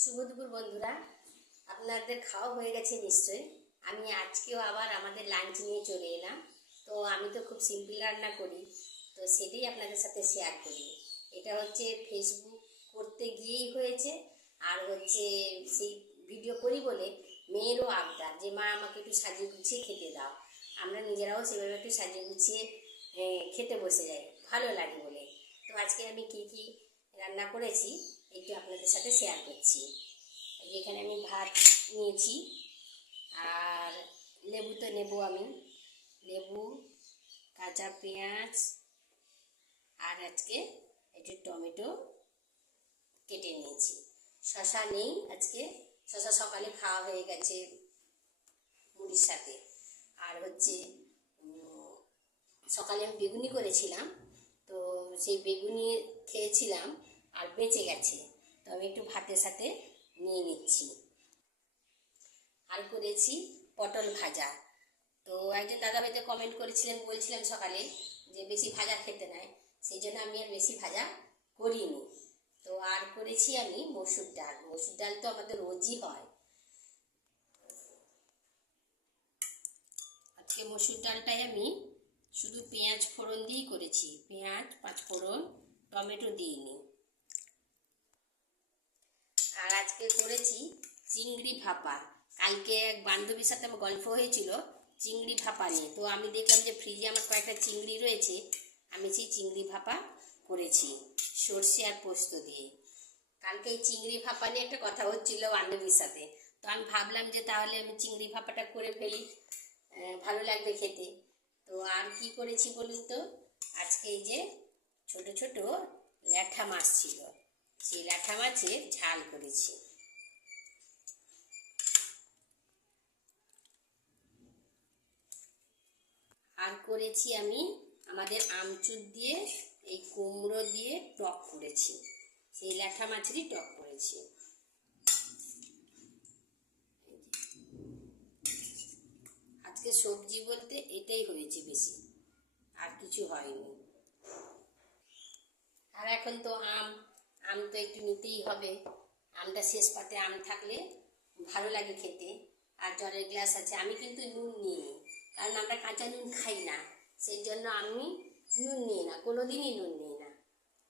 শুভ দুপুর বন্ধুরা, আপনাদের খাওয়া হয়ে গেছে নিশ্চয়ই। আমি আজকেও আবার আমাদের লাঞ্চ নিয়ে চলে এলাম। তো আমি তো খুব সিম্পল রান্না করি, তো সেটাই আপনাদের সাথে শেয়ার করি। এটা হচ্ছে ফেসবুক করতে গিয়েই হয়েছে, আর হচ্ছে সেই ভিডিও করি বলে মেয়েরও আবদার যে মা আমাকে একটু সাজিয়ে গুছিয়ে খেতে দাও। আমরা নিজেরাও সেভাবে একটু সাজিয়ে গুছিয়ে খেতে বসে যাই, ভালো লাগে বলে। তো আজকে আমি কী কী রান্না করেছি একটু আপনাদের সাথে শেয়ার করছি। এখানে আমি ভাত নিয়েছি, আর লেবু তো নেব আমি, লেবু, কাঁচা পেঁয়াজ, আর আজকে একটু টমেটো কেটে নিয়েছি। শশা নেই আজকে, শশা সকালে খাওয়া হয়ে গেছে মুড়ির সাথে। আর হচ্ছে সকালে আমি বেগুনি করেছিলাম, তো সেই বেগুনি খেয়েছিলাম আর বেঁচে গেছে, তো আমি একটু ভাতের সাথে নিয়ে নিচ্ছি। আর করেছি পটল ভাজা। তো একজন দাদাভাইতে কমেন্ট করেছিলেন, বলছিলেন সকালে যে বেশি ভাজা খেতে নেয়, সেই জন্য আমি আর বেশি ভাজা করিনি। তো আর করেছি আমি মসুর ডাল। মসুর ডাল তো আমাদের রোজই হয়। আজকে মসুর ডালটাই আমি শুধু পেঁয়াজ ফোড়ন দিয়েই করেছি, পেঁয়াজ, পাঁচফোড়ন, টমেটো দিইনি। আর আজকে করেছি চিংড়ি ভাপা। কালকে এক বান্ধবীর সাথে আমার গল্প হয়েছিল চিংড়ি ভাপা নিয়ে, তো আমি দেখলাম যে ফ্রিজে আমার কয়েকটা চিংড়ি রয়েছে, আমি সেই চিংড়ি ভাপা করেছি সর্ষে আর পোস্ত দিয়ে। কালকে এই চিংড়ি ভাপা নিয়ে একটা কথা হচ্ছিল বান্ধবীর সাথে, তো আমি ভাবলাম যে তাহলে আমি চিংড়ি ভাপাটা করে ফেলি, ভালো লাগবে খেতে। তো আর কি করেছি বলুন তো, আজকে এই যে ছোট ছোট ল্যাঠা মাছ ছিল, সেই ল্যাঠা মাছের ঝাল করেছি। আর করেছি আমি আমাদের আমচুর দিয়ে এই কুমড়ো দিয়ে টক করেছি, সেই ল্যাঠা মাছেরই টক করেছি। আজকে সবজি বলতে এটাই হয়েছে বেশি, আর কিছু হয়নি। আর এখন তো আম আম তো একটু নিতেই হবে। আমটা শেষ পাতে আম থাকলে ভালো লাগে খেতে। আর জলের গ্লাস আছে, আমি কিন্তু নুন নিই, কারণ আমরা কাঁচা নুন খাই না, সেই জন্য আমি নুন নিই না, কোনো দিনই নুন নিই না।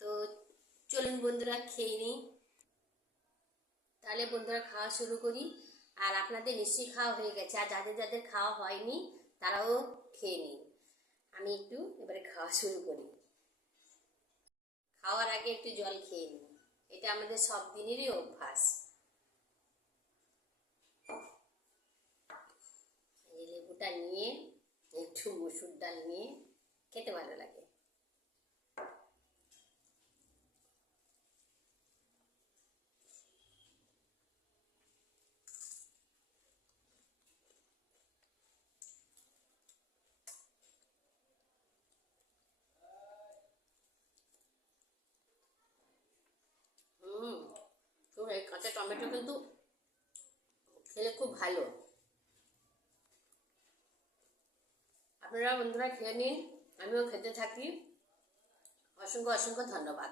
তো চলুন বন্ধুরা খেয়ে নিই। তাহলে বন্ধুরা খাওয়া শুরু করি। আর আপনাদের নিশ্চয়ই খাওয়া হয়ে গেছে, আর যাদের যাদের খাওয়া হয়নি তারাও খেয়ে নিন। আমি একটু এবারে খাওয়া শুরু করি। খাওয়ার আগে একটু জল খেয়ে নিই, এটা আমাদের সব দিনেরই অভ্যাস। এই লেবুটা নিয়ে একটু মসুর ডাল নিয়ে খেতে ভালো লাগে। তো এই কাঁচা টমেটো কিন্তু খেলে খুব ভালো। আপনারা বন্ধুরা খেয়ে নিন, আমিও খেতে থাকি। অসংখ্য অসংখ্য ধন্যবাদ।